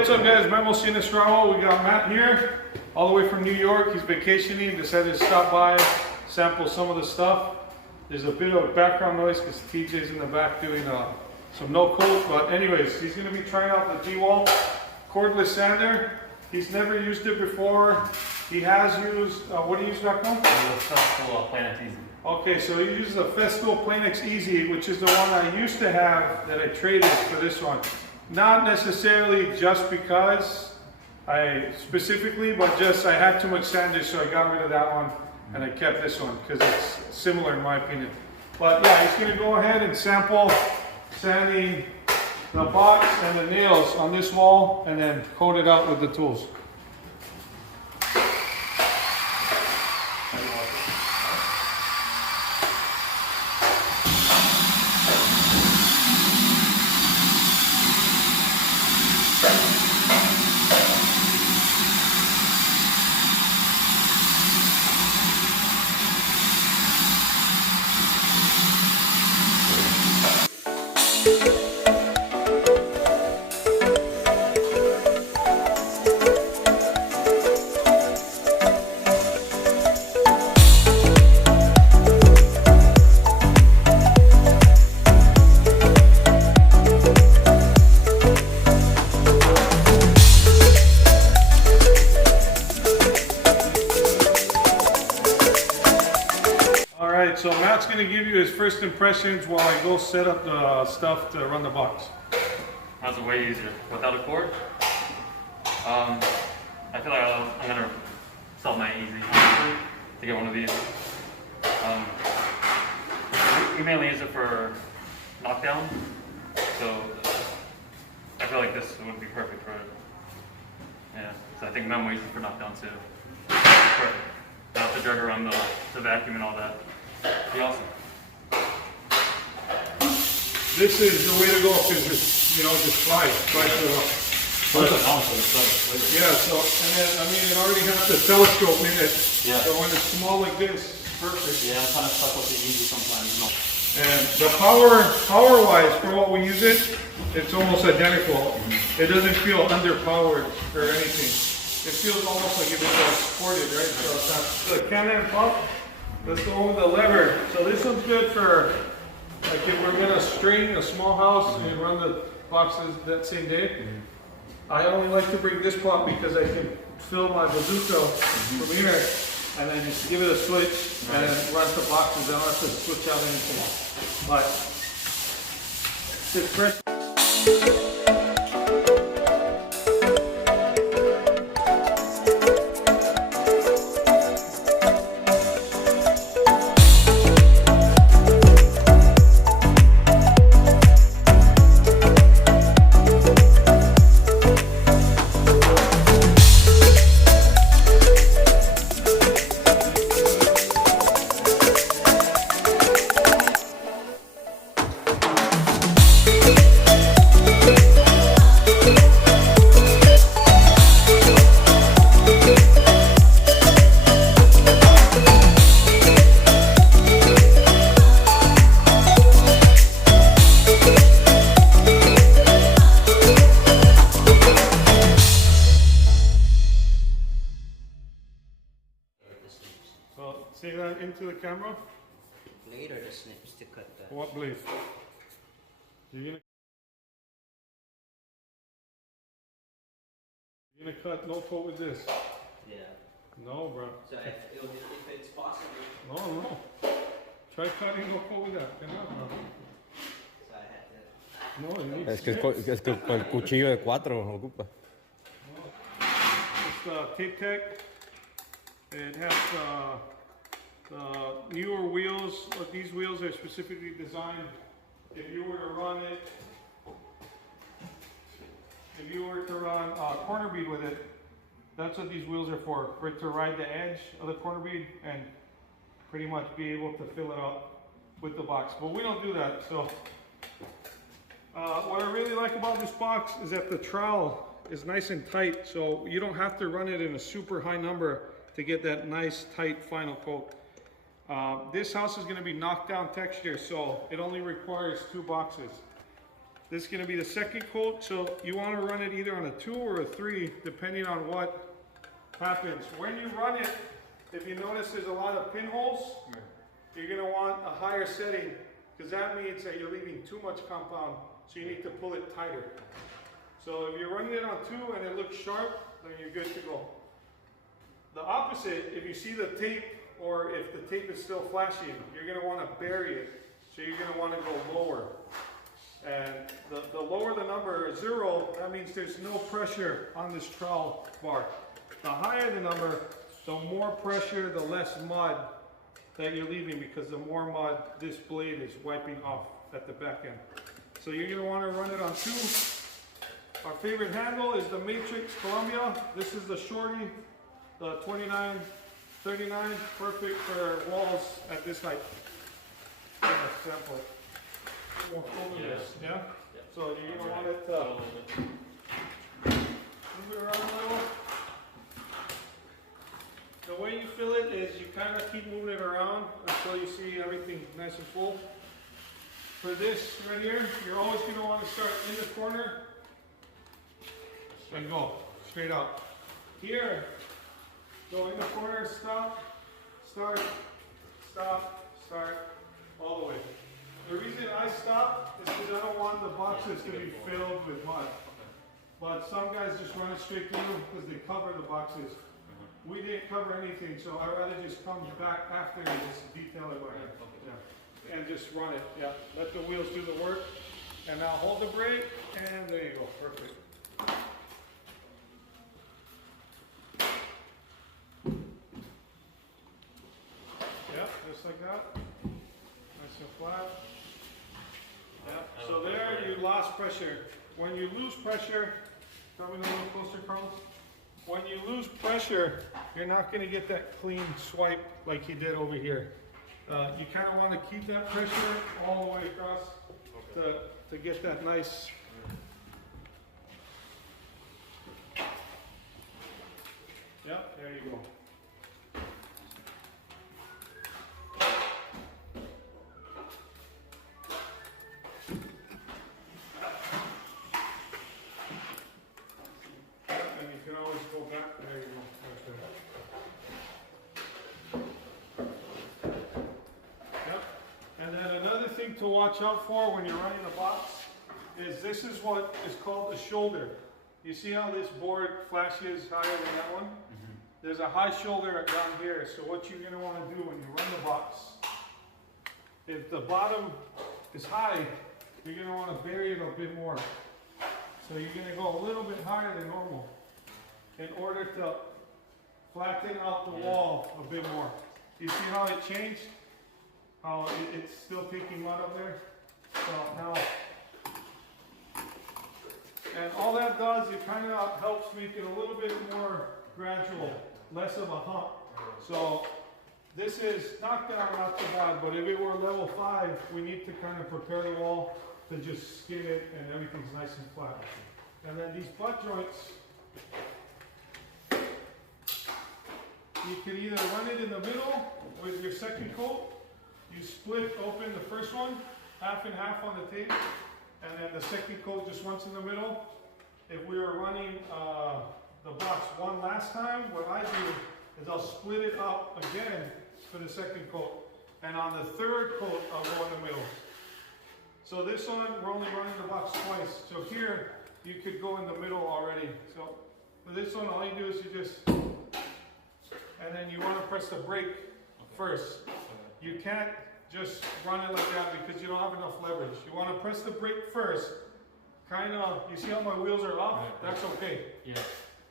what's up guys? Memo CNS Drywall. We got Matt here, all the way from New York. He's vacationing, decided to stop by, sample some of the stuff. There's a bit of background noise because TJ's in the back doing some no coat. But anyways, he's going to be trying out the Drywall cordless sander. He's never used it before. He has used, what do you use back now? Festool Planex Easy. Okay, so he uses a Festool Planex Easy, which is the one I used to have that I traded for this one. Not necessarily just because I specifically, but just I had too much sandage, so I got rid of that one and I kept this one because it's similar in my opinion. But yeah, he's going to go ahead and sample sanding the box and the nails on this wall and then coat it out with the tools. So Matt's going to give you his first impressions while I go set up the stuff to run the box. That was way easier. Without a cord, I feel like I'm going to sell my Easy to get one of these. We mainly use it for knockdown, so I feel like this would be perfect for it. Yeah, so I think Memo uses it for knockdown too. Perfect. Not have to drag around the vacuum and all that. Be awesome. This is the way to go because it's, you know, just flies right through. Yeah, so, and then, I mean, it already has the telescope in it. Yeah. So when it's small like this, it's perfect. Yeah, I'm kind of stuck with the Easy sometimes. No. And the power-wise, for what we use it, it's almost identical. It doesn't feel underpowered or anything. It feels almost like if it was supported, right? So it's not the Can-Am pump. Let's go with the lever. So this one's good for, like if we're gonna string a small house and run the boxes that same day. I only like to bring this pump because I can fill my bazooka from here and then just give it a switch and then run the boxes. I don't have to switch out anything. But it's fresh. So, say that into the camera. Blade or the snips to cut that? What blade? You're gonna cut no coat with this? Yeah. No, bro. So if it's possible. No. Try cutting no coat with that. Cannot, bro. So I had to. No, you need Es que con el cuchillo de 4 ocupa. It's Tape Tech. It has the newer wheels. These wheels are specifically designed. If you were to run corner bead with it, that's what these wheels are for it to ride the edge of the corner bead and pretty much be able to fill it up with the box. But we don't do that. So what I really like about this box is that the trowel is nice and tight, so you don't have to run it in a super high number to get that nice tight final coat. This house is going to be knockdown texture, so it only requires 2 boxes. This is going to be the second coat, so you want to run it either on a 2 or a 3, depending on what happens. When you run it, if you notice there's a lot of pinholes, you're going to want a higher setting, because that means that you're leaving too much compound, so you need to pull it tighter. So if you're running it on 2 and it looks sharp, then you're good to go. The opposite, if you see the tape, or if the tape is still flashing, you're going to want to bury it. So you're going to want to go lower. And the lower the number 0, that means there's no pressure on this trowel bar. The higher the number, the more pressure, the less mud that you're leaving, because the more mud this blade is wiping off at the back end. So you're going to want to run it on 2. Our favorite handle is the Matrix Columbia. This is the shorty, the 2939, perfect for walls at this height. Sample it. Over this, yeah? So you're going to want it move it around a little. The way you fill it is you kind of keep moving it around until you see everything nice and full. For this right here, you're always going to want to start in the corner and go straight out. Here, go in the corner, stop, start, stop, start, all the way. The reason I stop is because I don't want the boxes to be filled with mud. But some guys just run it straight through because they cover the boxes. We didn't cover anything, so I'd rather just come back after and just detail it by hand. Yeah. And just run it, yeah. Let the wheels do the work. And now hold the brake, and there you go, perfect. Yep, just like that. Nice and flat. Yeah. So there you lost pressure. When you lose pressure, coming a little closer, Carlos. When you lose pressure, you're not going to get that clean swipe like you did over here. You kind of want to keep that pressure all the way across to get that nice. Yep, there you go. And you can always go back. There you go. Yep. And then another thing to watch out for when you're running the box is this is what is called a shoulder. You see how this board flashes higher than that one? Mm-hmm. There's a high shoulder down here. So what you're going to want to do when you run the box, if the bottom is high, you're going to want to bury it a bit more. So you're going to go a little bit higher than normal in order to flatten out the wall a bit more. You see how it changed? How it's still taking mud up there? So now, and all that does, it kind of helps make it a little bit more gradual, less of a hump. So this is knockdown, not too bad, but if it were level 5, we need to kind of prepare the wall to just skin it and everything's nice and flat. And then these butt joints, you can either run it in the middle with your second coat. You split open the first one, half and half on the tape, and then the second coat just once in the middle. If we were running the box one last time, what I do is I'll split it up again for the second coat. And on the third coat, I'll go in the middle. So this one, we're only running the box twice. So here, you could go in the middle already. So for this one, all you do is you just, and then you want to press the brake first. You can't just run it like that because you don't have enough leverage. You want to press the brake first. Kind of, you see how my wheels are off? That's okay. Yeah.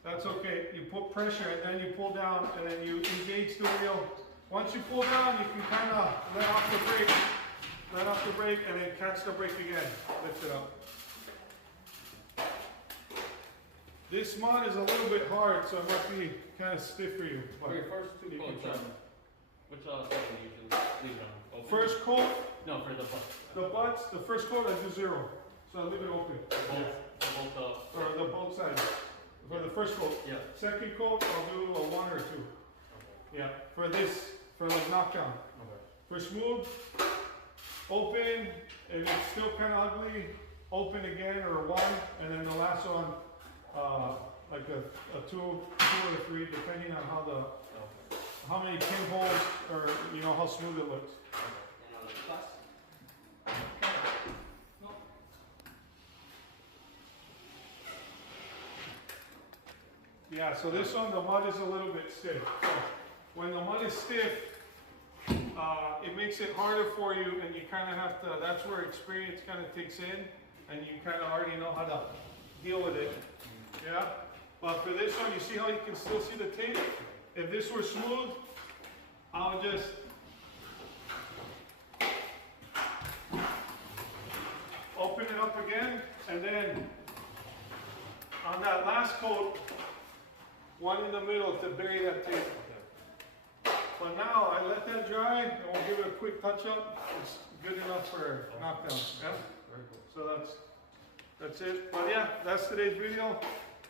That's okay. You put pressure and then you pull down and then you engage the wheel. Once you pull down, you can kind of let off the brake and then catch the brake again. Lift it up. This mud is a little bit hard, so it might be kind of stiff for you. For your first 2 coats, which side do you usually leave it on? Open? First coat? No, for the butts. The butts, the first coat I do 0. So I leave it open. For both sides. For the first coat. Yeah. Second coat, I'll do a 1 or 2. Okay. Yeah. For this, for like knockdown. Okay. For smooth, open, and it's still kind of ugly, open again or one, and then the last one, like a two or three, depending on how many pinholes or how smooth it looks. And on the plus, Yeah, so this one, the mud is a little bit stiff. So when the mud is stiff, it makes it harder for you, and you kind of have to, that's where experience kind of takes in, and you kind of already know how to deal with it. Yeah? But for this one, you see how you can still see the tape? If this were smooth, I'll just open it up again, and then on that last coat, one in the middle to bury that tape. But now I let that dry, and we'll give it a quick touch up. It's good enough for knockdown. Yeah? So that's it. But yeah, that's today's video.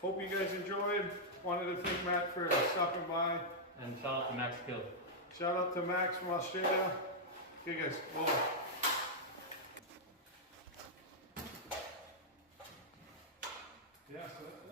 Hope you guys enjoyed. Wanted to thank Matt for stopping by. And shout out to Max Kill. Shout out to Max from Australia. Okay guys, whoa. Yeah, so